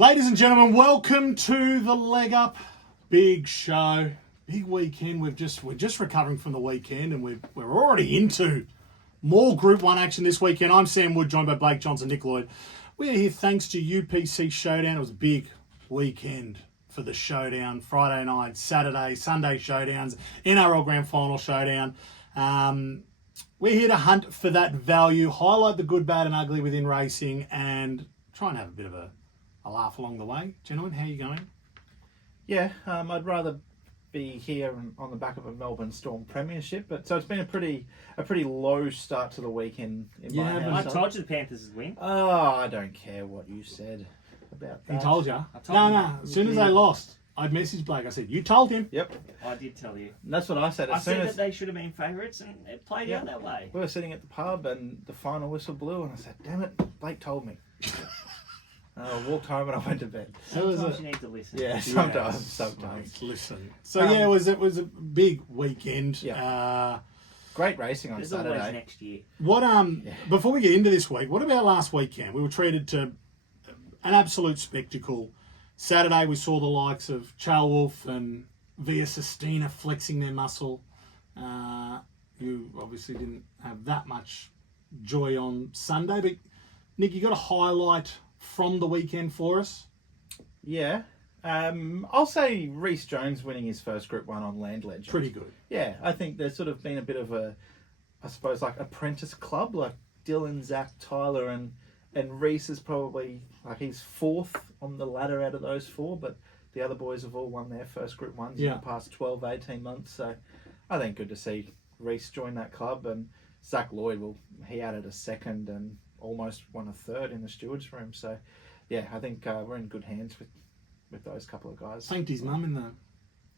Ladies and gentlemen, welcome to the Leg Up. Big show, big weekend. We're just recovering from the weekend, and we're already into more Group 1 action this weekend. I'm Sam Wood, joined by Blake Johnson, Nick Lloyd. We're here thanks to UPC Showdown. It was a big weekend for the Showdown. Friday night, Saturday, Sunday Showdowns, NRL Grand Final Showdown. We're here to hunt for that value, highlight the good, bad and ugly within racing, and try and have a bit of a laugh along the way. Gentlemen, how are you going? Yeah, I'd rather be here on the back of a Melbourne Storm premiership, but so it's been a pretty low start to the weekend in my house. I told you the Panthers would win. Oh, I don't care what you said about that. He told you? told you. No. As soon as they lost, I'd messaged Blake. I said, you told him. Yep. I did tell you. And that's what I said. I said that they should have been favourites, and it played out that way. We were sitting at the pub and the final whistle blew, and I said, damn it, Blake told me. I walked home and I went to bed. Sometimes you need to listen. Yeah, sometimes. Listen. So it was a big weekend. Yeah. Great racing on There's Saturday. always next year. Before we get into this week, what about last weekend? We were treated to an absolute spectacle. Saturday we saw the likes of Charles Wolf and Via Sistina flexing their muscle. You obviously didn't have that much joy on Sunday, but Nick, you got a highlight from the weekend for us? Yeah. I'll say Rhys Jones winning his first Group 1 on Land Legend. Pretty good. Yeah, I think there's sort of been a bit of a, I suppose, like apprentice club, like Dylan, Zach, Tyler, and Rhys is probably, like, he's fourth on the ladder out of those four, but the other boys have all won their first Group 1s in the past 12, 18 months, so I think good to see Rhys join that club, and Zach Lloyd, he added a second and almost won a third in the stewards room, so yeah, I think we're in good hands with those couple of guys. Thanked his mum in the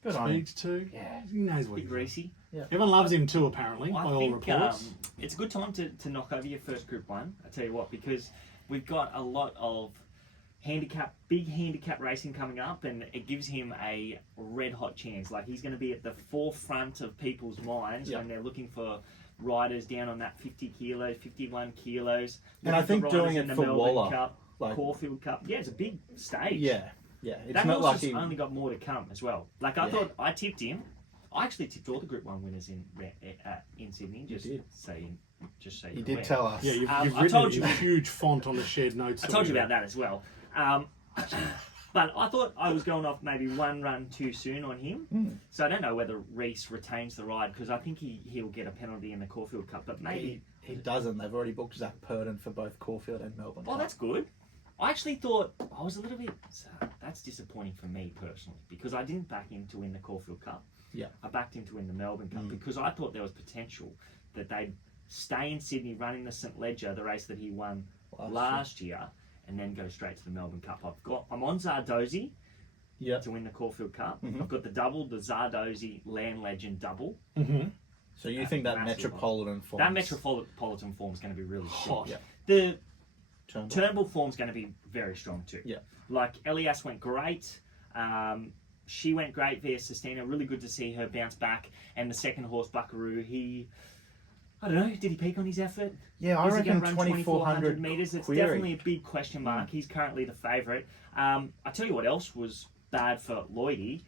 Good on him. speech too. Yeah. He knows what Big he's greasy. Yeah. Everyone loves him too, apparently, by all reports. It's a good time to knock over your first Group 1, I tell you what, because we've got a lot of big handicap racing coming up, and it gives him a red hot chance. Like, he's going to be at the forefront of people's minds when they're looking for riders down on that 50 kilos, 51 kilos. And I think doing it for Waller, Cup, Caulfield Cup. Yeah, it's a big stage. Yeah. It's that not horse like has only got more to come as well. Like, I thought I tipped him. I actually tipped all the Group 1 winners in Sydney. Just so you did tell us. Yeah, you've I written told you a huge font on the shared notes. I told you about that as well. But I thought I was going off maybe one run too soon on him. So I don't know whether Rhys retains the ride, because I think he'll get a penalty in the Caulfield Cup. But maybe he doesn't. They've already booked Zach Purden for both Caulfield and Melbourne. Oh, that's good. I actually thought I was a little bit... that's disappointing for me personally, because I didn't back him to win the Caulfield Cup. Yeah. I backed him to win the Melbourne Cup because I thought there was potential that they'd stay in Sydney running the St Ledger, the race that he won last year, and then go straight to the Melbourne Cup. I'm on Zardozi to win the Caulfield Cup. I've got the Zardozi Land Legend double. So you think that Metropolitan form? That Metropolitan form is going to be really strong. Yeah. The Turnbull form is going to be very strong too. Yeah. Like, Elias went great. She went great via Sistina. Really good to see her bounce back. And the second horse, Buckaroo, I don't know, did he peak on his effort? Yeah, I reckon 2,400 metres. It's definitely a big question mark. He's currently the favourite. I tell you what else was bad for Lloydie.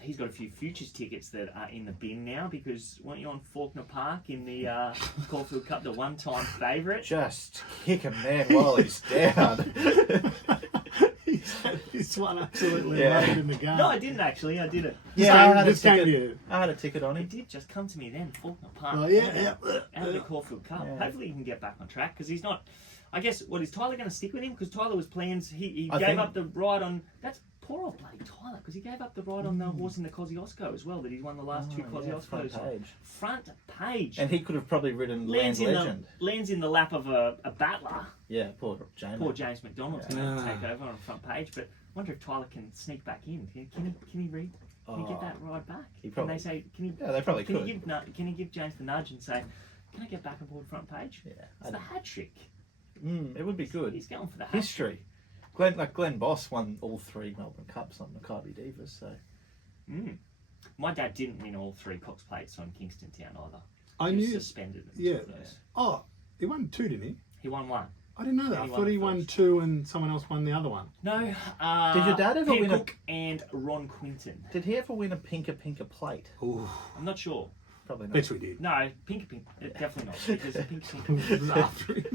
He's got a few futures tickets that are in the bin now, because weren't you on Faulkner Park in the Caulfield Cup, the one-time favourite? Just kick a man while he's down. He's had this one absolutely loaded in the game. No, I didn't actually. I didn't. Yeah, I had a ticket on It him. did just come to me then, Faulkner Park. Oh, Out of the Caulfield Cup. Yeah. Hopefully he can get back on track, because he's not... I guess, is Tyler going to stick with him? Because Tyler was plans... He gave up the ride on... That's poor old bloody Tyler, because he gave up the ride on the horse in the Kosciuszko as well, that he's won the last two Kosciuszkos. Front page. And he could have probably ridden Land Legend. Lands in the lap of a battler. Yeah, poor James. Poor James McDonald's going to take over on the front page, but I wonder if Tyler can sneak back in. Can he read? Can he get that ride back? He probably, can they say? Can he? Yeah, they probably could. Can he give James the nudge and say, "Can I get back aboard front page?" Yeah, it's the hat trick. It would be good. He's going for the hat history. Glenn Boss won all 3 Melbourne Cups on Maccabi Divas, so. My dad didn't win all 3 Cox Plates on Kingston Town either. I he knew. Was suspended. Yeah. Oh, he won 2, didn't he? He won 1. I didn't know that. I thought he won 2 and someone else won the other one. No. Did your dad ever Peter win a- Cook and Ron Quinton? Did he ever win a Pinker plate? Ooh, I'm not sure. Probably not. bet we did. No, Pinker, definitely not. Because Pinker This is after him.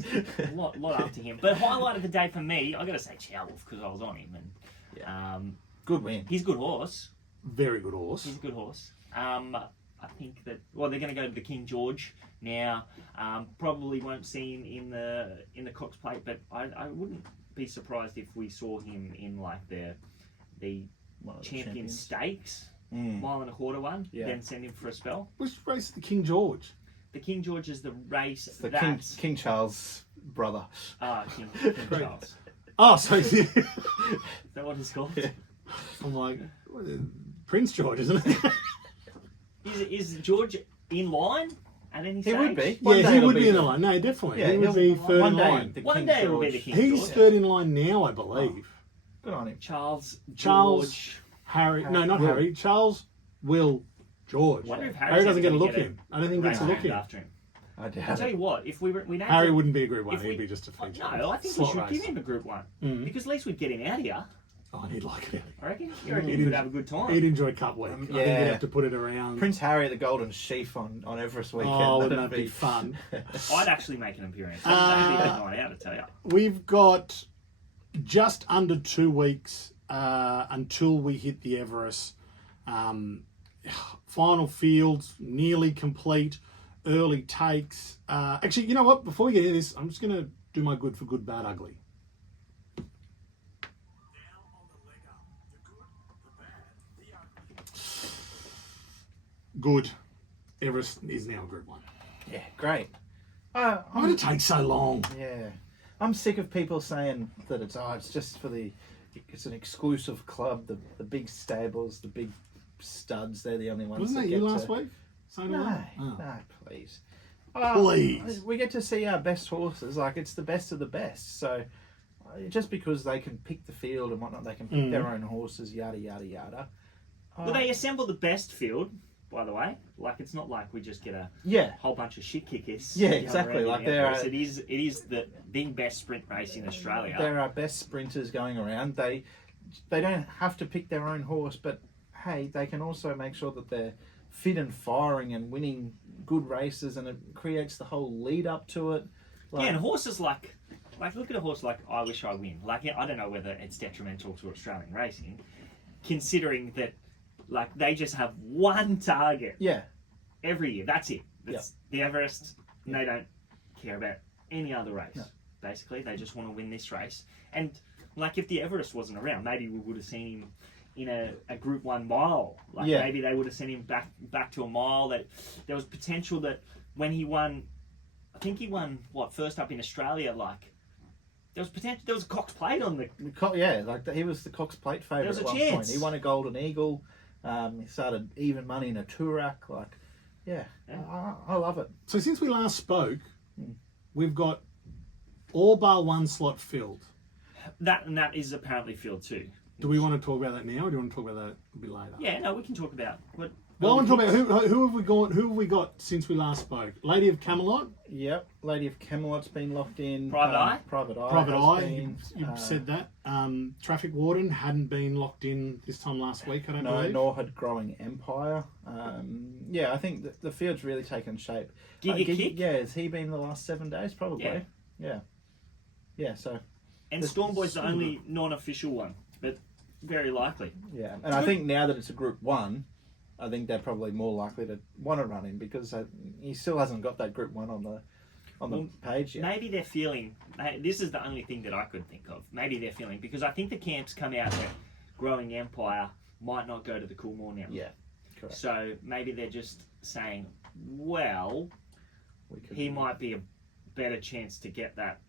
a lot after him. But highlight of the day for me, I got to say Chowolf because I was on him, and Good win. he's a good horse. Very good horse. He's a good horse. I think that they're going to go to the King George now. Probably won't see him in the Cox Plate, but I wouldn't be surprised if we saw him in like the One of the Champion champions. Stakes, Mm. mile and a quarter one. Yeah. Then send him for a spell. Which race is the King George? The King George is the race It's the that King Charles brother. King Great. Charles. Oh, so Is that what it's called? Yeah. I'm like, Prince George, isn't it? Is George in line at any He stage? would be. One Yeah, day he it'll would be be in the the- line. No, definitely. Yeah, he would he'll- be third one in day line. the One King day it will be George. the King He's George. third in line now, I believe. Good on him. Charles, Charles, George. Harry. No, not Will. Harry. Charles, Will, George. Wonder if Harry Harry's doesn't get a gonna look in. I don't think he gets a race look named in. after him. I I'll doubt tell it. you what, if we named Harry him, wouldn't be a Group 1. if He'd we- be just a feature. No, I think we Slot should race. give him a Group 1 Mhm. because at least we'd get him out here. Oh, he'd like it. I reckon. You reckon He'd he would en- have a good time. He'd enjoy Cup Week. I think yeah. he'd have to put it around. Prince Harry at the Golden Sheaf on Everest weekend. Oh, wouldn't That'd that be fun? I'd actually make an appearance. That'd be a good night out, I tell you. We've got just under 2 weeks until we hit the Everest. Final fields nearly complete. Early takes. Actually, you know what? Before we get into this, I'm just going to do my good for good, bad, ugly. Good. Everest is now Group 1. Yeah, great. Why did it take so long? Yeah, I'm sick of people saying that it's just for it's an exclusive club, the big stables, the big studs. They're the only ones. Wasn't that get you last to... week? Saying No, all that? Oh. no, please. Please. We get to see our best horses. Like it's the best of the best. So just because they can pick the field and whatnot, they can pick their own horses. Yada yada yada. Well, they assemble the best field, by the way. Like, it's not like we just get a Yeah. whole bunch of shit kickers. Yeah, going exactly. around Like, in the they're- Everest. It is the best sprint race in Australia. There are best sprinters going around. They don't have to pick their own horse, but hey, they can also make sure that they're fit and firing and winning good races, and it creates the whole lead up to it. Yeah, and horses like look at a horse like I Wish I Win. Like, I don't know whether it's detrimental to Australian racing, considering that like they just have one target Yeah, every year. That's it. That's the Everest. And they don't care about any other race. No. Basically, they just want to win this race. And like, if the Everest wasn't around, maybe we would have seen him in a Group 1 mile. Like, Yeah. maybe they would have sent him back to a mile. That there was potential that when he won, I think he won first up in Australia. Like, there was potential. There was a Cox Plate on the. he was the Cox Plate favourite There was at a one chance. point. He won a Golden Eagle. He started even money in a Toorak. Like, yeah. I love it. So since we last spoke, we've got all bar one slot filled. That is apparently field 2. Do we want to talk about that now, or do you want to talk about that a bit later? Yeah, no, we can talk about what. Well, I want to talk about who have we got? Who have we got since we last spoke? Lady of Camelot, Yep. Lady of Camelot's been locked in. Private Eye? Private Eye. Private has Eye. been, You said that. Traffic Warden hadn't been locked in this time last week. I don't No, believe. nor had Growing Empire. Yeah, I think the field's really taken shape. Giga Kick? Yeah, has he been the last 7 days? Probably. Yeah. Yeah, so, And Stormboy's the only non-official one, but very likely. yeah. And I think now that it's a Group 1, I think they're probably more likely to want to run him because he still hasn't got that Group 1 on the page yet. Maybe they're feeling. This is the only thing that I could think of. Maybe they're feeling because I think the camps come out that Growing Empire might not go to the Coolmore now. Yeah, correct. So maybe they're just saying, well, he might be a better chance to get that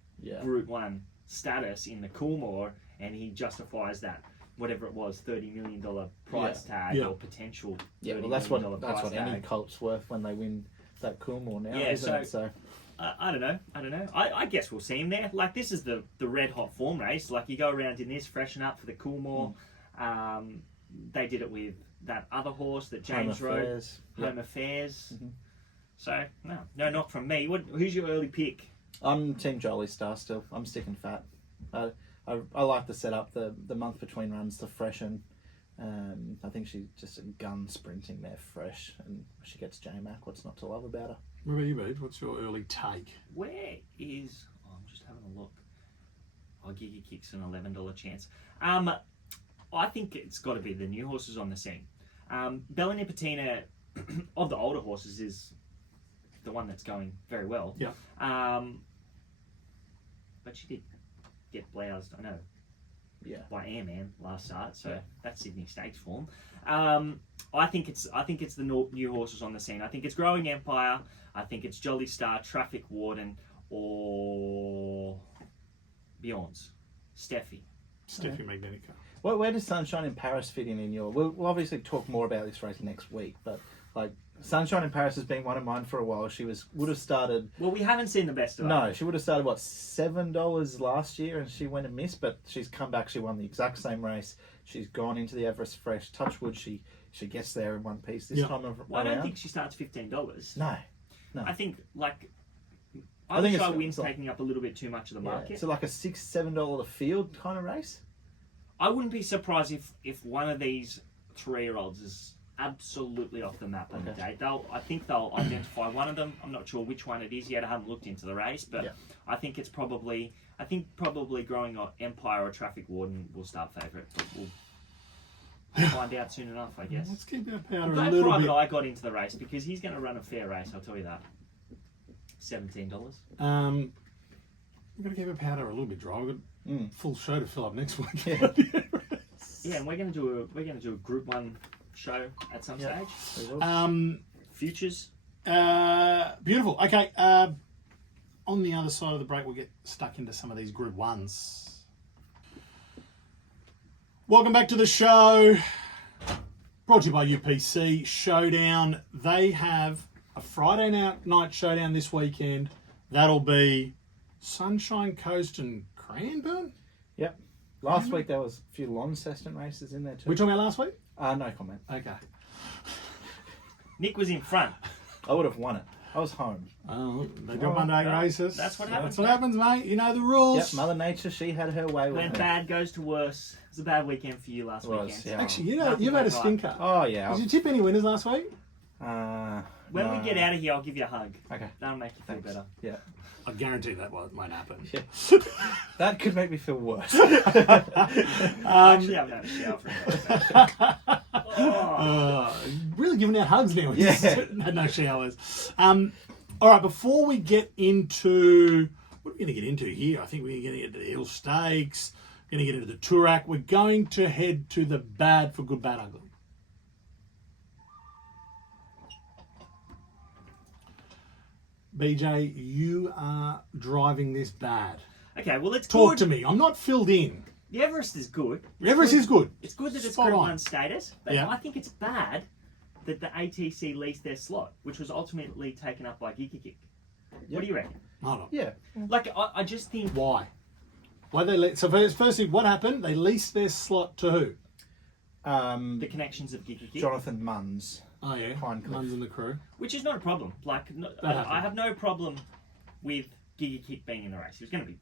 Group 1 status in the Coolmore, and he justifies that whatever it was, $30 million price tag or potential. Yeah, well, $30 that's million what price any tag. colt's worth when they win that Coolmore now, Yeah, isn't it? So I don't know. I guess we'll see him there. Like, this is the red hot form race. Like, you go around in this, freshen up for the Coolmore. They did it with that other horse that James rode, Home Affairs. Mhm. So no knock from me. Who's your early pick? I'm Team Jolly Star still. I'm sticking fat. I like the setup, the month between runs to freshen. I think she's just a gun sprinting there fresh, and she gets J-Mac. What's not to love about her? What about you, Beach? What's your early take? Where is... Oh, I'm just having a look. Oh, Giga Kick's an $11 chance. I think it's got to be the new horses on the scene. Bella Nipotina, of the older horses, is the one that's going very well. Yeah. But she did get bloused, I know, by Airman last start, so that's Sydney Stakes form. I think it's the new horses on the scene. I think it's Growing Empire. I think it's Jolly Star, Traffic Warden, or Bjorn's Steffi Magnetica. Well, where does Sunshine in Paris fit in your... We'll obviously talk more about this race next week, but like Sunshine in Paris has been one of mine for a while. She would have started... Well, we haven't seen the best of her. No, she would have started, $7 last year, and she went and missed, but she's come back. She won the exact same race. She's gone into the Everest fresh. Touchwood, she gets there in one piece this time around. Well, I don't think she starts $15. No. I think, like... I think Show Wins taking up a little bit too much of the market. So like a $6, $7 a field kind of race? I wouldn't be surprised if one of these 3-year-olds is absolutely off the map on the date. I think they'll identify one of them. I'm not sure which one it is yet. I haven't looked into the race, but I think it's probably Growing Empire or Traffic Warden will start favourite. But we'll find out soon enough, I guess. Let's keep our powder I'm a glad little Private bit. Eye got into the race because he's going to run a fair race. I'll tell you that. $17. We've got to keep our powder a little bit dry. We've got full show to fill up next week. Yeah, and we're going to do a Group 1 show at some stage. Futures. Beautiful. Okay. On the other side of the break, we'll get stuck into some of these Group 1s. Welcome back to the show. Brought to you by UPC Showdown. They have a Friday night showdown this weekend. That'll be Sunshine Coast and Cranbourne. Yep. Last week there was a few Launceston races in there too. We talking about last week? No comment. Okay. Nick was in front. I would have won it. I was home. Oh, they got Monday races. That's what happens. That's what happens, mate. You know the rules. Yep, Mother Nature, she had her way with When me. bad goes to worse. It was a bad weekend for you last weekend. Yeah. Actually, you know, Nothing you've had a but stinker. Oh, yeah. Did you tip any winners last week? When we get out of here, I'll give you a hug. Okay. That'll make you feel better. Yeah. I guarantee that won't happen. Yeah. That could make me feel worse. Actually, I've had a shower for Really giving out hugs now. Yeah. Had no showers. All right, before we get into... What are we going to get into here? I think we're going to get into the Hill Stakes. We're going to get into the Toorak. We're going to head to the Bad for Good, Bad, Ugly. BJ, you are driving this bad. Okay, well, it's Talk good. to me. I'm not filled in. The Everest is good. Everest is good. It's good that it's Spot Group on. 1 status, but I think it's bad that the ATC leased their slot, which was ultimately taken up by Giga Kick. What do you reckon? Hold on. Yeah. Like, I just think... Why? Why they so firstly, what happened? They leased their slot to who? The connections of Giga Kick. Jonathan Munns. Oh yeah, Pinecliff. Munns and the crew. Which is not a problem. Like, I have no problem with Giga Kick being in the race. He was going to be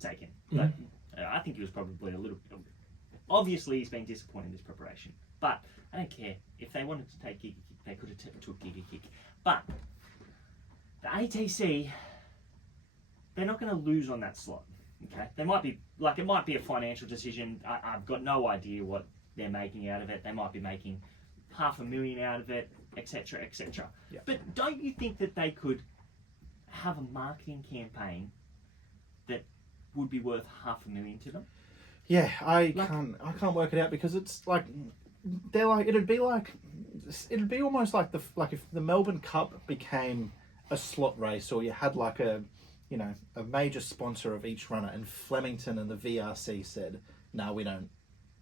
taken. But I think he was probably a little... Obviously, he's been disappointed in his preparation. But I don't care. If they wanted to take Giga Kick, they could have took Giga Kick. But the ATC, they're not going to lose on that slot. Okay? They might be... Like, it might be a financial decision. I've got no idea what they're making out of it. They might be making $500,000 out of it, etc., etc. Yeah. But don't you think that they could have a marketing campaign that would be worth $500,000 to them? Yeah, I can't work it out because it's like it'd be almost like if the Melbourne Cup became a slot race, or you had like a major sponsor of each runner, and Flemington and the VRC said, no, we don't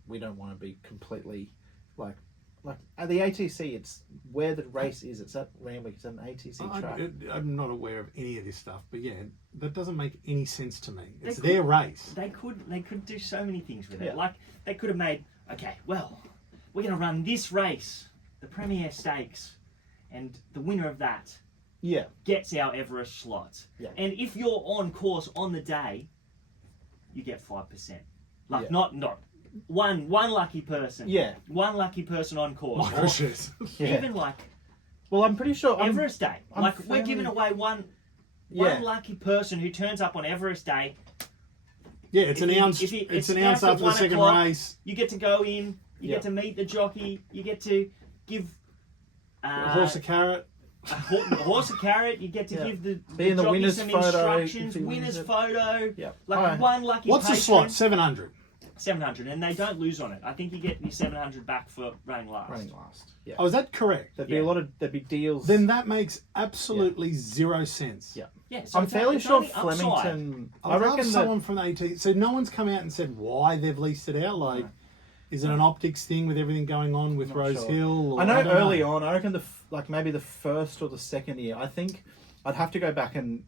want to be completely like at the ATC. It's where the race is. It's at Randwick. It's an ATC track. I'm not aware of any of this stuff, but yeah, that doesn't make any sense to me. It's their race. They could do so many things with it. Yeah. Like, they could have made, okay, well, we're going to run this race, the Premier Stakes, and the winner of that Yeah. gets our Everest slot. Yeah. And if you're on course on the day, you get 5%. Like Yeah. not one lucky person. Yeah. One lucky person on course. Micro shares. Yeah. Even like Well, I'm pretty sure. Everest Day. I'm Like we're fairly- giving away one Yeah. lucky person who turns up on Everest Day. Yeah, it's If you- announced. if you- It's it's announced announced at after the 1 second o'clock. race. You get to go in. You Yeah. get to meet the jockey. You get to give A horse a carrot. a horse a carrot. You get to Yeah. give the Be in the jockey winner's some photo instructions. if he Winner's wins it. photo. Yeah. Like Alright. one lucky. What's the patron, slot? 700. 700, and they don't lose on it. I think you get your 700 back for running last. Running last. Yeah. Oh, is that correct? There'd be Yeah. there'd be deals. Then that makes absolutely zero sense. Yeah. Yeah, so I'm it's fairly it's sure only upside. Flemington. I I'd reckon love that. someone from AT. So no one's come out and said why they've leased it out. Like, is it an optics thing with everything going on with Not Rose sure. Hill? Or, I know don't early on. I reckon like maybe the first or the second year. I think I'd have to go back and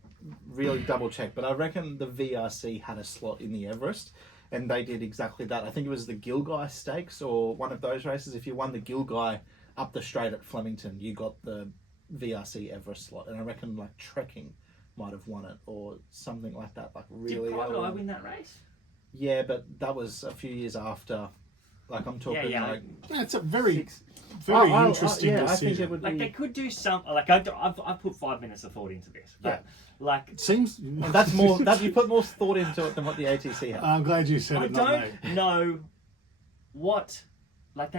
really double check, but I reckon the VRC had a slot in the Everest, and they did exactly that. I think it was the Gilgai Stakes or one of those races. If you won the Gilgai up the straight at Flemington, you got the VRC Everest slot, and I reckon like Trekking might have won it or something like that. Like really, Did Private early Eye on. win that race? Yeah, but that was a few years after. Like I'm talking Yeah. like Yeah, it's a very, Six. very I- interesting yeah, decision. I think it would Like be. they could do something. Like I've put 5 minutes of thought into this, but like It seems. And that's more. That you put more thought into it than what the ATC has. I'm glad you said I it, not me. don't know what. Like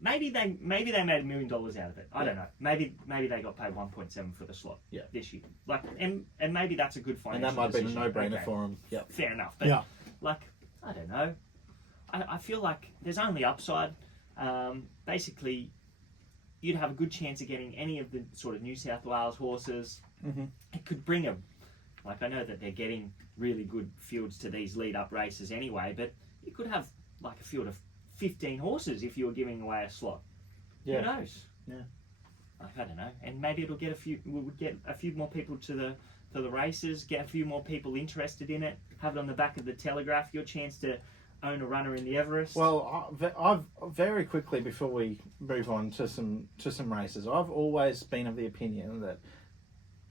maybe they made $1 million out of it. I don't know. Maybe they got paid 1.7 for the slot Yeah. this year. Like and maybe that's a good And financial that might have been a decision. no-brainer Okay. for him. Yep. Fair enough. But Yeah. like I don't know. I feel like there's only upside. Basically, you'd have a good chance of getting any of the sort of New South Wales horses. Mm-hmm. It could bring them. Like I know that they're getting really good fields to these lead-up races anyway, but you could have like a field of 15 horses if you were giving away a slot. Yeah. Who knows? Yeah. Like, I don't know, and maybe it'll get we would get a few more people to the races, get a few more people interested in it, have it on the back of the Telegraph. Your chance to own a runner in the Everest. Well, I've very quickly before we move on to some races, I've always been of the opinion that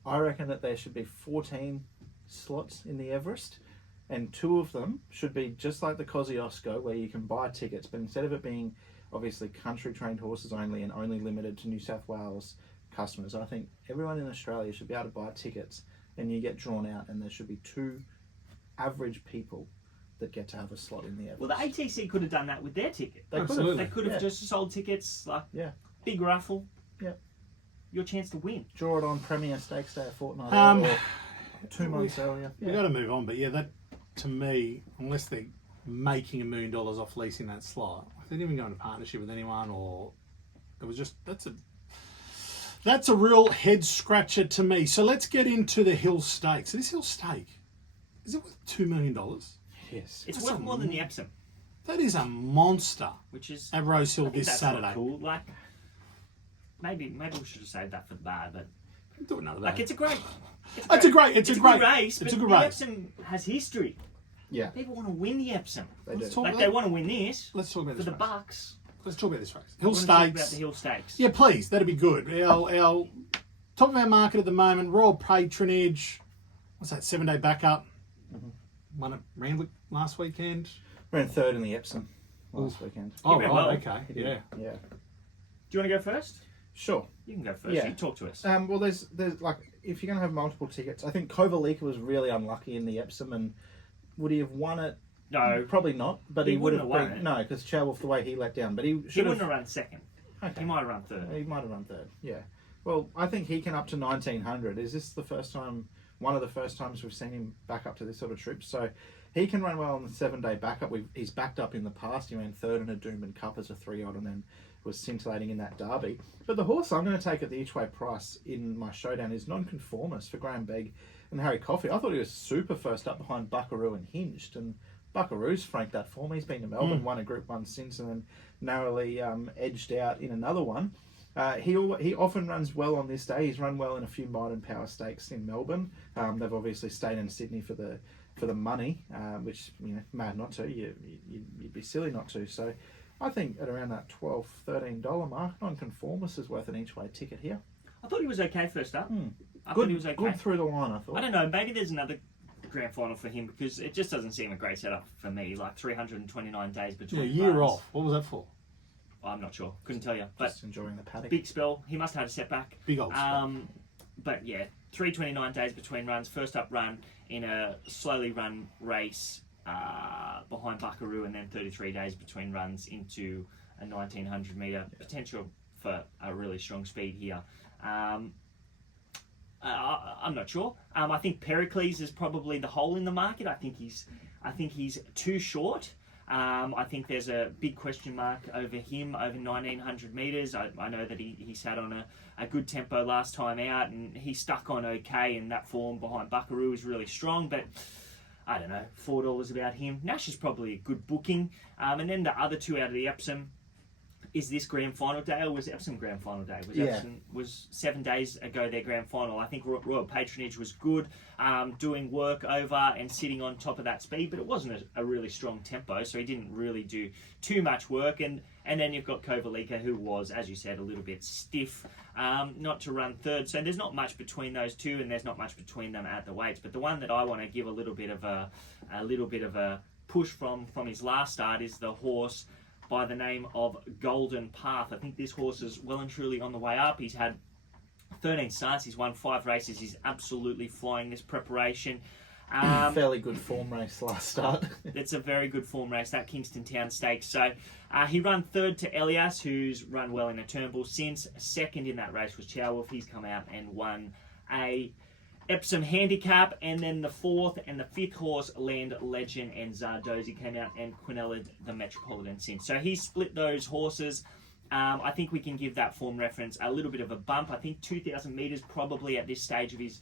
I reckon that there should be 14 slots in the Everest, and 2 of them should be just like the Kosciuszko, where you can buy tickets, but instead of it being obviously country trained horses only and only limited to New South Wales customers, I think everyone in Australia should be able to buy tickets, and you get drawn out, and there should be 2 average people that get to have a slot in the Everest. well, the ATC could have done that with their ticket. They could have. Absolutely. They could have Yeah. just sold tickets, like Yeah. big raffle. Yeah. Your chance to win. Draw it on Premier Stakes Day a fortnight Um, or 2 months earlier. We got to move on, but yeah, that to me, unless they're making $1 million off leasing that slot, if they didn't even go into partnership with anyone, or it was just that's a real head scratcher to me. So let's get into the Hill Stakes. So this Hill Stake, is it worth $2 million? Yes. It's That's worth a more than the Epsom, That is a monster which is at Rose Hill I think this that's not Saturday. cool. Like maybe we should have saved that for the bar, but Do another like day. it's a great good race. race. But It's a good the race. Epsom has history. Yeah, People want to win the Epsom. they Let's do. talk Like about they want to win this Let's talk about for this the race. Bucks. Let's talk about this race. I Hill wanna talk about Stakes. the Hill Stakes. Yeah, please. That'd be good. Our top of our market at the moment, Royal Patronage. What's that? 7-day backup. Won at Randwick last weekend. Ran 3rd in the Epsom last weekend. Oh, ran right. well. Okay. Yeah. Yeah. Do you want to go first? Sure. You can go first. Yeah. You talk to us. Well, there's like if you're going to have multiple tickets, I think Kovalika was really unlucky in the Epsom, and would he have won it? No, Probably not. But He he would have wouldn't have been, won no, because Chowolf the way he let down. But he he should wouldn't have. have run second. Okay. He might have run third. He might have run 3rd. Yeah. Well, I think he can up to 1900. Is this the first time? One of the first times we've seen him back up to this sort of trip. So he can run well on the 7-day backup. He's backed up in the past. He ran 3rd in a Doomben Cup as a 3-odd, and then was scintillating in that derby. But the horse I'm going to take at the each-way price in my showdown is Nonconformist for Graham Begg and Harry Coffey. I thought he was super first up behind Buckaroo and Hinged, and Buckaroo's franked that form. He's been to Melbourne, won a Group 1 since, and then narrowly edged out in another one. He often runs well on this day. He's run well in a few Maiden Power Stakes in Melbourne. They've obviously stayed in Sydney for the money, which mad not to. You'd be silly not to. So I think at around that $12-13 mark, Nonconformist is worth an each way ticket here. I thought he was okay first up. I thought he was okay. Good through the line, I thought. I don't know. Maybe there's another grand final for him because it just doesn't seem a great setup for me. Like 329 days between. Yeah, a year runs. off. What was that for? I'm not sure. Couldn't tell you. But Just enjoying the paddock. big spell. He must have had a setback. Big old spell. But yeah, 329 days between runs. First up run in a slowly run race behind Buckaroo, and then 33 days between runs into a 1900 metre. Potential for a really strong speed here. I'm not sure. I think Pericles is probably the hole in the market. I think he's too short. I think there's a big question mark over him over 1900 metres. I know that he sat on a good tempo last time out, and he stuck on okay, and that form behind Buckaroo is really strong, but I don't know, $4 about him. Nash is probably a good booking. And then the other two out of the Epsom, is this grand final day, or was Epsom grand final day? Was 7 days ago their grand final. I think Royal Patronage was good, doing work over and sitting on top of that speed, but it wasn't a really strong tempo, so he didn't really do too much work. And then you've got Kovalika, who was, as you said, a little bit stiff, not to run third. So there's not much between those two, and there's not much between them at the weights. But the one that I want to give a little bit of a push from his last start is the horse by the name of Golden Path. I think this horse is well and truly on the way up. He's had 13 starts. He's won 5 races. He's absolutely flying this preparation. Fairly good form race last start. It's a very good form race, that Kingston Town Stakes. So he ran third to Elias, who's run well in a Turnbull since. Second in that race was Chow Wolf. He's come out and won a Epsom handicap, and then the fourth and the fifth horse, Land Legend and Zardozi, came out and quinelled the Metropolitan since. So he split those horses. I think we can give that form reference a little bit of a bump. I think 2,000 metres probably at this stage of his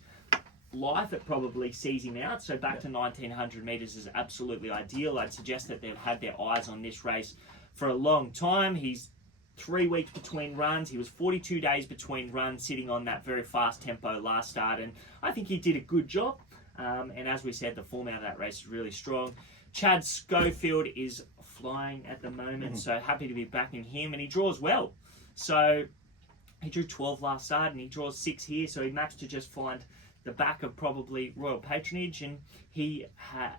life, it probably sees him out. So back to 1,900 metres is absolutely ideal. I'd suggest that they've had their eyes on this race for a long time. He's 3 weeks between runs. He was 42 days between runs, sitting on that very fast tempo last start, and I think he did a good job. And as we said, the form out of that race is really strong. Chad Schofield is flying at the moment, so happy to be backing him, and he draws well. So he drew 12 last start, and he draws 6 here, so he matched to just find the back of probably Royal Patronage, and he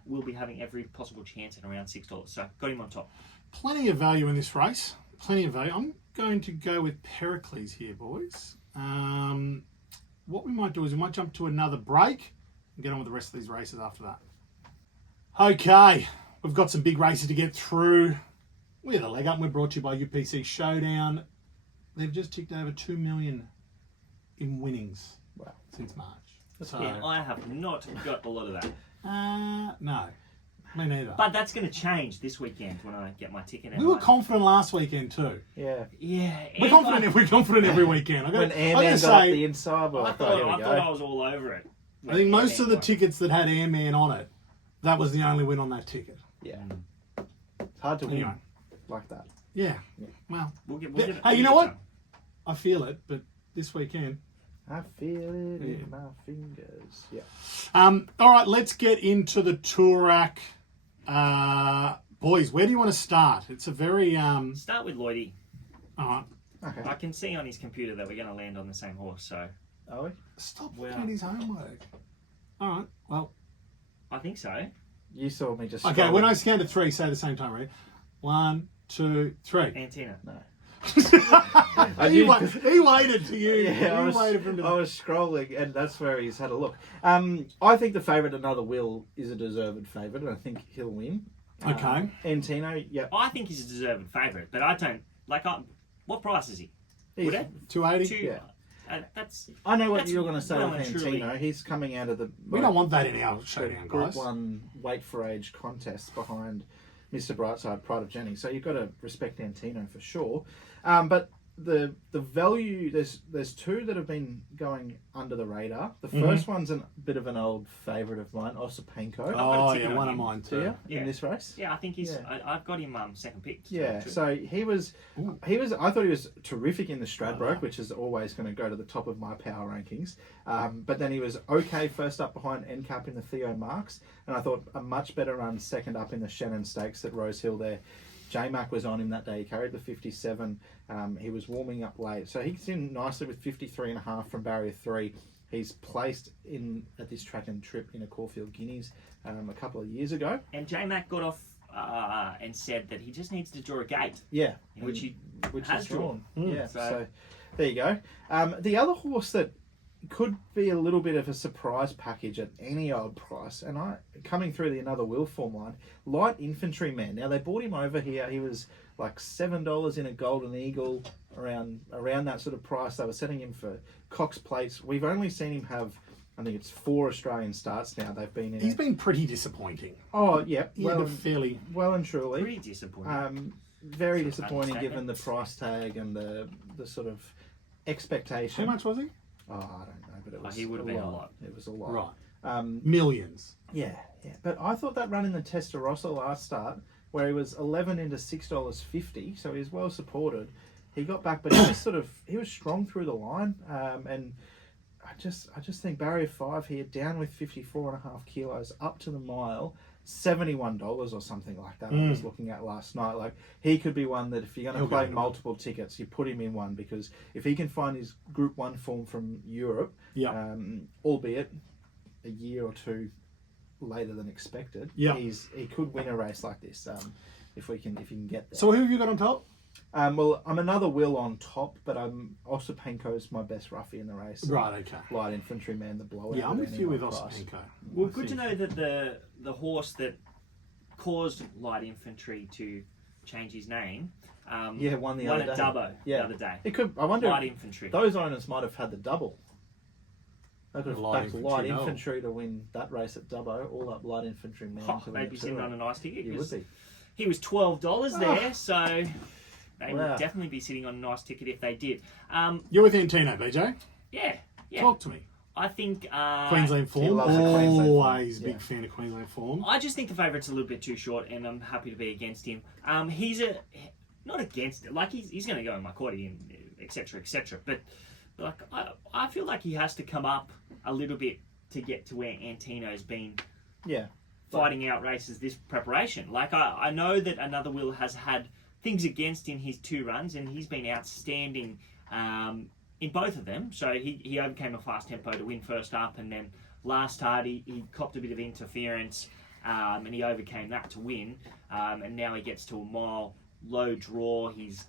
will be having every possible chance at around $6. So got him on top. Plenty of value in this race. Plenty of value. I'm going to go with Pericles here, boys. What we might do is we might jump to another break and get on with the rest of these races after that. Okay, we've got some big races to get through. We're the leg up. We're brought to you by UPC Showdown. They've just ticked over 2 million in winnings since March. So, Yeah, I have not got a lot of that. no, me neither. But that's going to change this weekend when I get my ticket. We were confident last weekend too. Yeah. Yeah. We're confident every weekend. When Airman got up the inside, well, I thought I was all over it. I think most of the tickets that had Airman on it, that was the only win on that ticket. Yeah. It's hard to win Anyway. like that. Yeah. Well, We'll get hey, you know what? I feel it, but this weekend. I feel it in my fingers. Yeah. All right, let's get into the Toorak. Boys, where do you want to start? It's a very... Start with Lloydie. All right. Okay. I can see on his computer that we're going to land on the same horse, so Are we? Stop looking at his homework. All right, well... I think so. You saw me just. Okay, scrolling. when I count to 3, say the same time, ready? 1, 2, 3. Antina. No. he waited to you. Yeah, He waited for him to... I was scrolling, and that's where he's had a look. I think the favourite, Another Will, is a deserved favourite, and I think he'll win. Okay. Antino, yeah. I think he's a deserved favourite, but I don't... what price is he? Would it? 280? Yeah. That's... I know what That's you're going to say well with and truly- Antino. He's coming out of the... We don't want that in our showdown, Group guys. 1 weight for age contest behind Mr. Brightside, Pride of Jennings. So you've got to respect Antino for sure. But the value, there's 2 that have been going under the radar. The first one's a bit of an old favourite of mine, Osipenko. Oh, ticket yeah, on one of him. mine Do you? too. Yeah. In this race? Yeah, I think he's... Yeah. I've got him second pick. Yeah, True. so he was. I thought he was terrific in the Stradbroke, which is always going to go to the top of my power rankings. But then he was okay first up behind NCAP in the Theo Marks, and I thought a much better run second up in the Shannon Stakes at Rose Hill there. J-Mac was on him that day. He carried the 57. He was warming up late, so he's in nicely with 53.5 from barrier 3. He's placed in at this track and trip in a Caulfield Guineas a couple of years ago. And J Mac got off and said that he just needs to draw a gate. Yeah, Which he which has is drawn. Yeah, So- so there you go. The other horse that could be a little bit of a surprise package at any old price, and coming through the Another Will form line, Light Infantryman. Now they bought him over here. He was like $7 in a Golden Eagle, around that sort of price. They were setting him for Cox Plates. We've only seen him have, I think it's 4 Australian starts now. They've been in. He's been pretty disappointing. Oh yeah, Well, fairly. well and truly. Pretty disappointing. Very disappointing Understatement. given the price tag and the sort of expectation. How much was he? Oh, I don't know, but it was. he would have been a lot. It was a lot. Right. Millions. Yeah. But I thought that run in the Testarossa last start, where he was 11 into $6.50, so he was well supported. He got back, but he was strong through the line, and I just think barrier 5 here, down with 54.5 kilos, up to the mile, $71 or something like that. I was looking at last night. Like, he could be one that if you're going to play multiple tickets, you put him in one, because if he can find his Group 1 form from Europe, albeit a year or two later than expected, he could win a race like this if he can get there. So who have you got on top? Well, I'm Another Will on top, but I'm Osipenko's my best roughie in the race. Right, okay. Light Infantryman, the blowout. Yeah, I'm at with any you with old price. Osipenko. Well, good to know that the horse that caused Light Infantry to change his name Won won other at day. Dubbo the other day. It could. I wonder. Light If Infantry. those owners might have had the double. They could have Light backed Infantry, Light no. Infantry to win that race at Dubbo. All up Light Infantryman. Oh, to win they'd it be too. sitting on a nice ticket. You would be. He was $12 there, so they Wow. would definitely be sitting on a nice ticket if they did. You're with Antino, BJ. Yeah. Talk to me. I think Queensland form. loves the Queensland form. Always Yeah. big fan of Queensland form. I just think the favourite's a little bit too short, and I'm happy to be against him. He's not against it. Like he's going to go in my quarter, etc., etc. But like I feel like he has to come up a little bit to get to where Antino's been. Yeah. Fighting out races this preparation. Like I know that Another Will has had things against in his 2 runs, and he's been outstanding in both of them. So he overcame a fast tempo to win first up, and then last start he copped a bit of interference and he overcame that to win. And now he gets to a mile, low draw. He's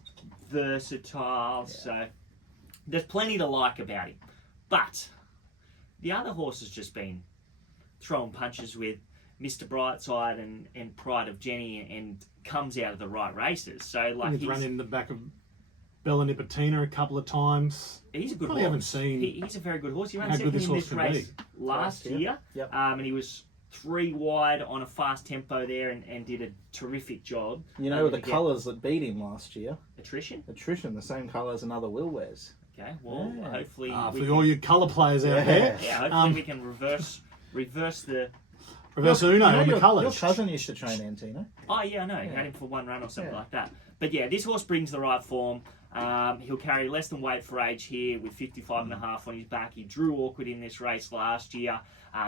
versatile, so there's plenty to like about him. But the other horse has just been throwing punches with Mr. Brightside and Pride of Jenny, and comes out of the right races. So like He's run in the back of Bella Nipotina a couple of times. he's a good Probably horse. haven't seen He's a very good horse. He ran how second good this in horse this can race be. last year. Yep. And he was 3 wide on a fast tempo there, and did a terrific job. You know the colours that beat him last year? Attrition. Attrition, the same colour as Another Will wears. Okay, well, Yeah. hopefully For all you colour players out there. yeah, hopefully we can reverse the. Reverse Uno on the your colours. cousin used to train Antino. Oh yeah, I know. He had him for 1 run or something like that. But yeah, this horse brings the right form. He'll carry less than weight for age here with 55.5 on his back. He drew awkward in this race last year.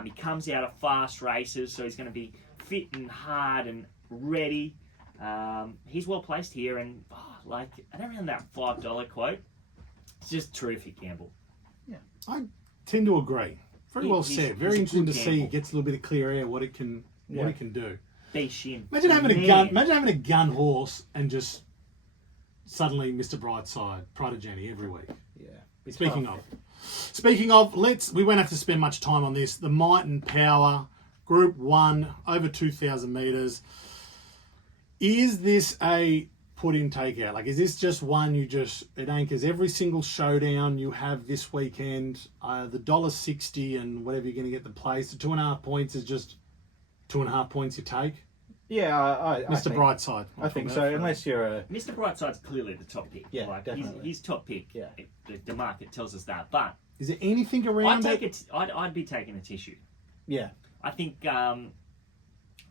He comes out of fast races, so he's going to be fit and hard and ready. He's well placed here, and at around that $5 quote, it's just terrific gamble. I tend to agree. Very well He's- said. Very he's a interesting good to see. gamble. Gets a little bit of clear air. What it can do. Be shin. Imagine having a Man. gun. Imagine having a gun horse and just suddenly Mr. Brightside, Pride of Jenny every week. Yeah. Speaking of, we won't have to spend much time on this. The Might and Power Group 1 over 2,000 meters. Is this a put in take out? Like, is this just one it anchors every single showdown you have this weekend? The $1.60 and whatever you're going to get the place. The 2.5 points is just 2.5 points you take. Yeah, I Mr. think, Brightside. I think so. Unless you're a Mr. Brightside's clearly the top pick. Yeah, definitely. He's top pick. Yeah. The market tells us that. But Is there anything around it? I'd be taking a tissue. yeah. I think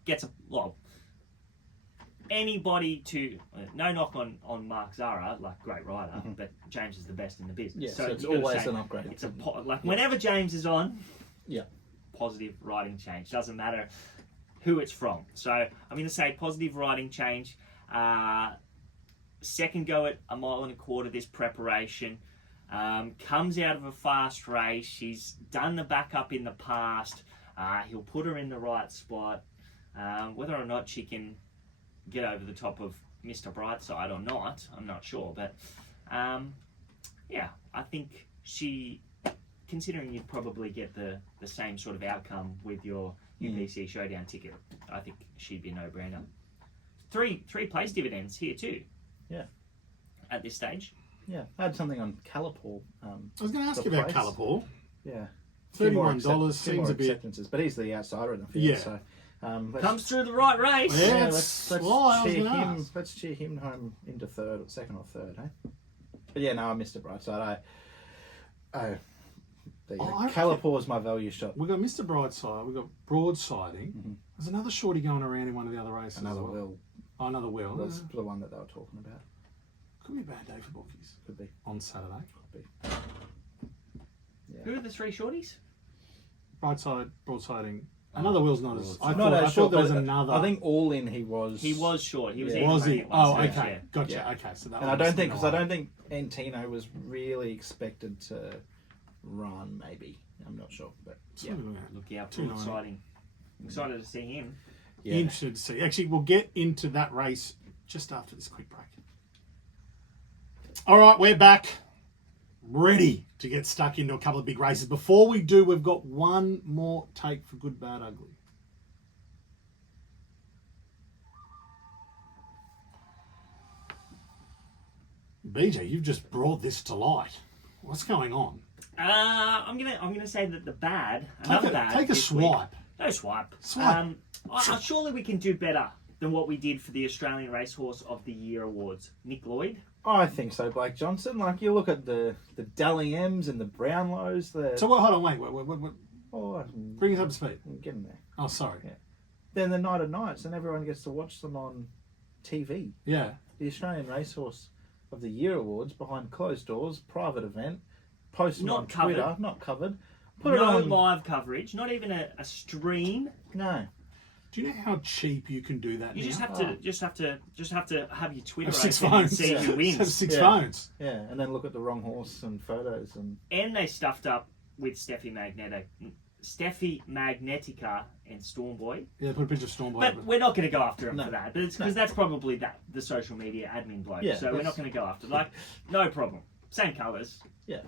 gets anybody to no knock on Mark Zara, like great rider, but James is the best in the business. Yeah, so it's you gotta always say, an upgrade. It's whenever James is on, Yeah. positive riding change. Doesn't matter who it's from. So I'm going to say positive riding change. Second go at a mile and a quarter this preparation. Comes out of a fast race. She's done the backup in the past. He'll put her in the right spot. Whether or not she can get over the top of Mr. Brightside or not, I'm not sure. But yeah, I think considering you'd probably get the same sort of outcome with your UPC Showdown ticket, I think she'd be a no-brainer. Three place dividends here too. Yeah. At this stage. Yeah, I had something on Calipol. I was going to ask you about Calipol. Yeah. $31 seems a bit... acceptances, but he's the outsider in the field. Yeah. So, comes through the right race. Yeah, let's cheer him home into second or third, eh? But yeah, no, I missed it, Brightside. Calipol is my value shot. We've got Mr. Brightside, we've got Broadsiding. Mm-hmm. There's another shorty going around in one of the other races. Another as well. Will. Oh, another Will. That's the one that they were talking about. Could be a bad day for bookies. Could be. On Saturday. Could be. Yeah. Who are the three shorties? Brightside, Broadsiding. Another Will's not as... I not thought there was another... I think all in he was... He was short. He was. Yeah. Was he? Oh, okay. Yeah. Gotcha. Yeah. Okay. So that And I don't think Antino was really expected to run, maybe. I'm not sure. But yeah. Look out for exciting. Excited to see him. Yeah. Interested to see. Actually, we'll get into that race just after this quick break. All right, we're back. Ready to get stuck into a couple of big races. Before we do, we've got one more take for Good, Bad, Ugly. BJ, you've just brought this to light. What's going on? I'm gonna say that the bad. Another bad. Take a swipe. No swipe. Swipe. Surely we can do better than what we did for the Australian Racehorse of the Year awards. Nick Lloyd. I think so, Blake Johnson. Like, you look at the Dally M's and the Brownlows. So, hold on, wait. Oh, bring us up to speed. I'm getting there. Oh, sorry. Yeah. Then the Night of Nights, and everyone gets to watch them on TV. Yeah. The Australian Racehorse of the Year awards, behind closed doors, private event, posted on Twitter, not covered. Put it on live coverage, not even a stream. No. Do you know how cheap you can do that? You now? just have to have your Twitter have 6 open phones. and see who wins. Have 6 phones. Yeah, and then look at the wrong horse and photos and they stuffed up with Steffi Magnetica and Stormboy. Yeah, put a picture of Stormboy. But we're not going to go after him for that. But it's because that's probably the social media admin bloke. Yeah, so we're not going to go after. No problem. Same colours. Yeah.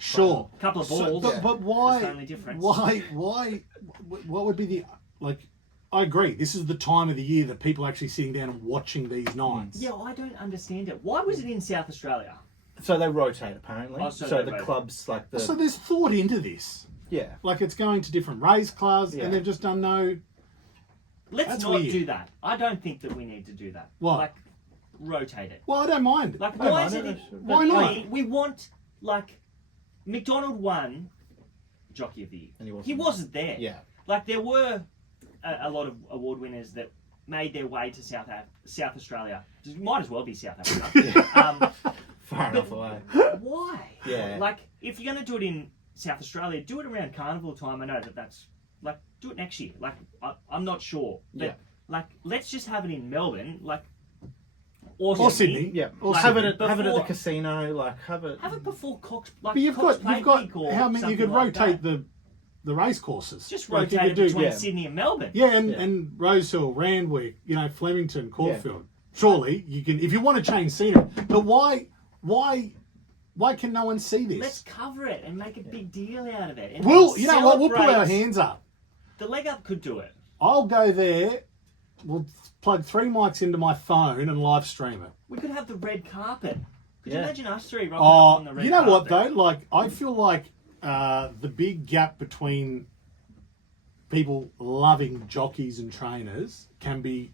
Sure. A couple of balls. But why? That's the only difference. Why? What would be the I agree. This is the time of the year that people are actually sitting down and watching these nights. Yeah, I don't understand it. Why was it in South Australia? So they rotate, apparently. Oh, so the clubs, like the... So there's thought into this. Yeah. Like, it's going to different race clubs, and they've just done no... Let's not do that. I don't think that we need to do that. What? Like, rotate it. Well, I don't mind. Like, why is it... Why not? We want, like... McDonald won Jockey of the Year. And he wasn't there. Yeah. Like, there were a lot of award winners that made their way to South Australia. Might as well be South Africa. Far enough away. Why? Yeah. Like, if you're going to do it in South Australia, do it around Carnival time. I know that's... Like, do it next year. Like, I'm not sure. But, like, let's just have it in Melbourne. Like... Or Sydney. Yeah. Or like, have it at the casino. Like, have it before Cox. Like, but you've got how many? You could rotate the race courses. Just rotate it between Sydney and Melbourne. Yeah, and Rosehill, Randwick, Flemington, Caulfield. Yeah. Surely you can, if you want to change scenery. But why can no one see this? Let's cover it and make a big deal out of it. And well, you know what? We'll put our hands up. The leg up could do it. I'll go there. We'll plug 3 mics into my phone and live stream it. We could have the red carpet. Could you imagine us three rocking up on the red carpet? You know what though? Like, I feel like the big gap between people loving jockeys and trainers can be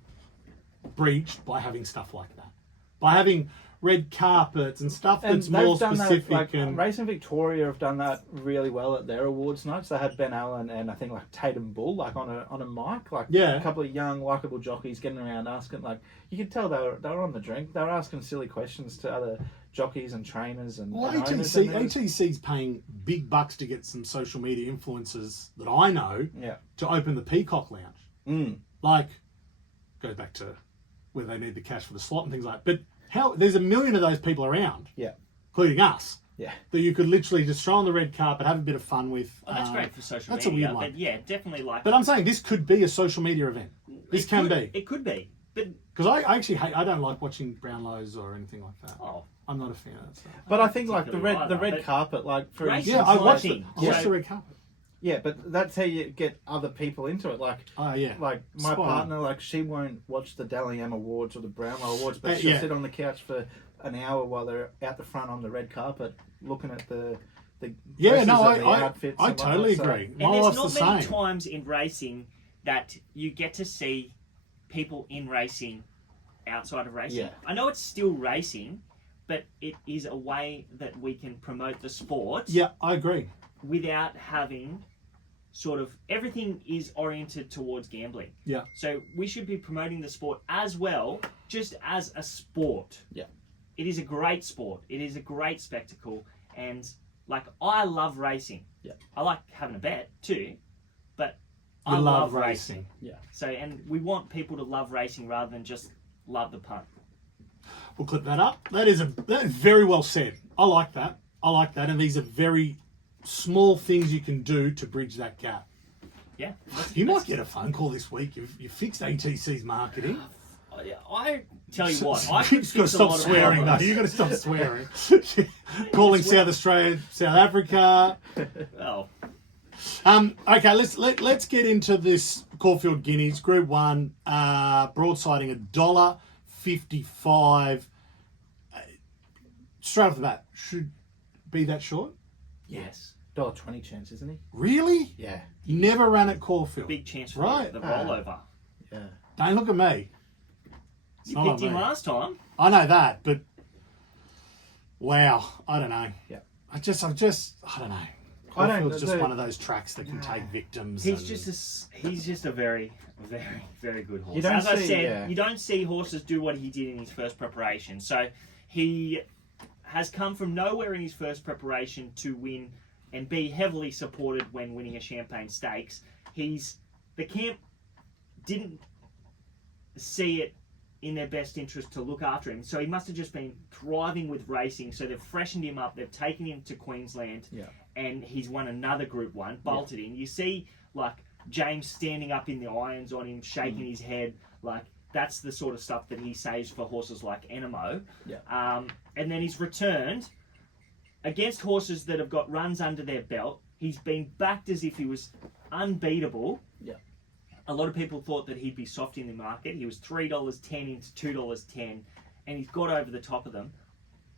breached by having stuff like that. By having red carpets and stuff that's more specific. Racing Victoria have done that really well at their awards nights. They had Ben Allen and I think like Tatum Bull on a mic, a couple of young likable jockeys getting around asking, like, you could tell they were on the drink. They were asking silly questions to other jockeys and trainers and ATC's paying big bucks to get some social media influencers that I know to open the Peacock Lounge. Like, goes back to where they need the cash for the slot and things like that. But there's a million of those people around, including us. Yeah. that you could literally just throw on the red carpet, have a bit of fun with. Oh, that's great for social that's a media. weird one. But yeah, definitely like. But I'm saying this could be a social media event. This can be. It could be. But Because I actually hate. I don't like watching Brownlows or anything like that. oh, I'm not a fan of that stuff. But I think like the particularly red either, but carpet, like for racing- instance, Yeah, I watched it. watching. I watched Yeah. the red carpet. yeah, but that's how you get other people into it. Like Oh yeah. like my Spot on. partner, like she won't watch the Dally-M Awards or the Brownlow Awards, but she'll Yeah. sit on the couch for an hour while they're out the front on the red carpet looking at the Yeah, dresses no, and the outfits I and whatnot. totally So- agree. and My there's wife's not the many same. times in racing that you get to see people in racing outside of racing. Yeah. I know it's still racing, but it is a way that we can promote the sport Yeah, I agree. without having sort of everything is oriented towards gambling. Yeah. So we should be promoting the sport as well, just as a sport. Yeah. It is a great sport. It is a great spectacle. And like I love racing. Yeah. I like having a bet too, but You I love love racing. Yeah. So and we want people to love racing rather than just love the punt. We'll clip that up. That is very well said. I like that. And these are very small things you can do to bridge that gap. Yeah. You might get a phone call this week. You fixed ATC's marketing. I tell you what, I could You've got to fix a lot stop of swearing, though. problems. You've got to stop swearing. Calling South Australia, South Africa. Oh, Okay, let's get into this Caulfield Guineas Group 1 broadsiding $1.55. Straight off the bat, should be that short? yes. $1.20 chance, isn't he? Really? Yeah. You never ran at Caulfield. Big chance for Right. the rollover. Yeah. Don't look at me. It's You not picked on him me. last time. I know that, but wow, I don't know. Yeah. I don't know. I don't- Caulfield's just the- one of those tracks that can take victims. He's and- just a very, very, very good horse. You don't As I see- said, yeah. you don't see horses do what he did in his first preparation. So he has come from nowhere in his first preparation to win and be heavily supported when winning a Champagne Stakes. The camp didn't see it in their best interest to look after him. So he must have just been thriving with racing. So they've freshened him up. They've taken him to Queensland. Yeah. And he's won another Group 1, bolted in. You see, like, James standing up in the irons on him, shaking his head. Like, that's the sort of stuff that he saves for horses like Enemo. Yeah. And then he's returned against horses that have got runs under their belt. He's been backed as if he was unbeatable. Yeah. A lot of people thought that he'd be soft in the market. He was $3.10 into $2.10, and he's got over the top of them.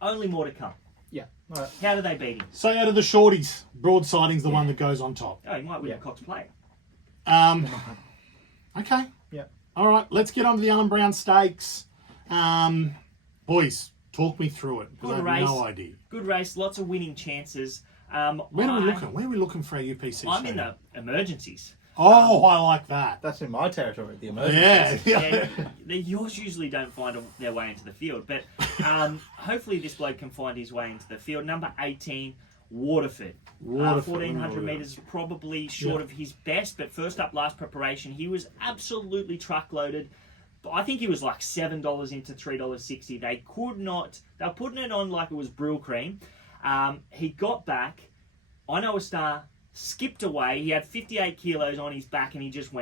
Only more to come. Yeah. All right. How do they beat him? So out of the shorties, broadsiding's the one that goes on top. Oh, he might win Yeah. the Cox Plate. Okay. Yeah. All right, let's get on to the Allen Brown Stakes. Boys, talk me through it, because I Good have race. no idea. Good race, lots of winning chances. Where are we looking? Where are we looking for our UPC I'm in Showdown? the emergencies. Oh, I like that. That's in my territory, the emergencies. Yeah. Yours usually don't find their way into the field, but hopefully this bloke can find his way into the field. Number 18, Waterford. Waterford, 1,400 Waterford. metres, probably short of his best, but first up last preparation, he was absolutely truckloaded. I think he was like $7 into $3.60. They were putting it on like it was Brill Cream. He got back. I Know a Star skipped away. He had 58 kilos on his back, and he just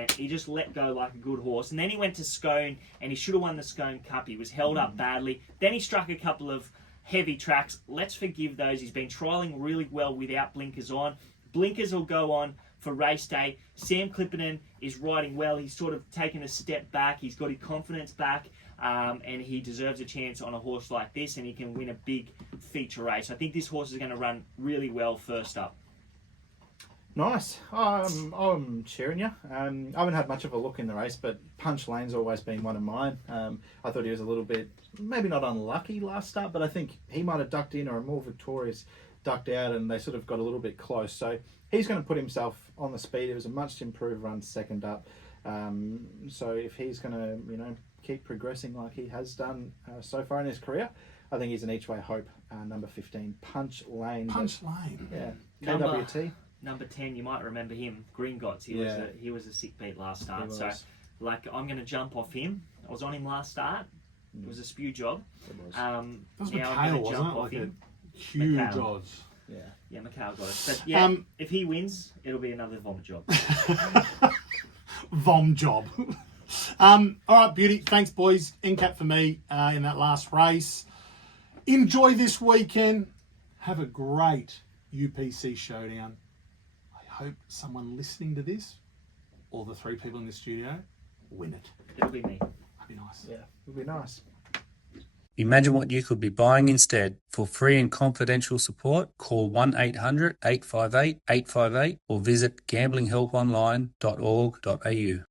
let go like a good horse. And then he went to Scone, and he should have won the Scone Cup. He was held up badly. Then he struck a couple of heavy tracks. Let's forgive those. He's been trialling really well without blinkers on. Blinkers will go on for race day. Sam Clipperton is riding well. He's sort of taken a step back. He's got his confidence back. And he deserves a chance on a horse like this, and he can win a big feature race. I think this horse is going to run really well first up. Nice. I'm cheering you. I haven't had much of a look in the race, but Punch Lane's always been one of mine. I thought he was a little bit, maybe not unlucky last start, but I think he might have ducked in, or a more victorious ducked out, and they sort of got a little bit close. So he's going to put himself on the speed. It was a much improved run second up. So if he's going to, keep progressing like he has done so far in his career, I think he's an each way hope. Number 15, Punch Lane. Punch Lane. Yeah. Number- KWT. Number 10, you might remember him, Gringotts. He was a sick beat last start. He So, was. I'm going to jump off him. I was on him last start. It was a spew job. It was. That was Now McHale, I'm going to wasn't jump it? off Like him. Huge McHale. odds. Yeah. Macau got it. But yeah, Um, if he wins, it'll be another vomit job. Vom job. All right, beauty. Thanks, boys. NCAP for me in that last race. Enjoy this weekend. Have a great UPC Showdown. I hope someone listening to this, or the 3 people in the studio, win it. It'll be me. That'd be nice. Yeah, it'll be nice. Imagine what you could be buying instead. For free and confidential support, call 1-800-858-858 or visit gamblinghelponline.org.au.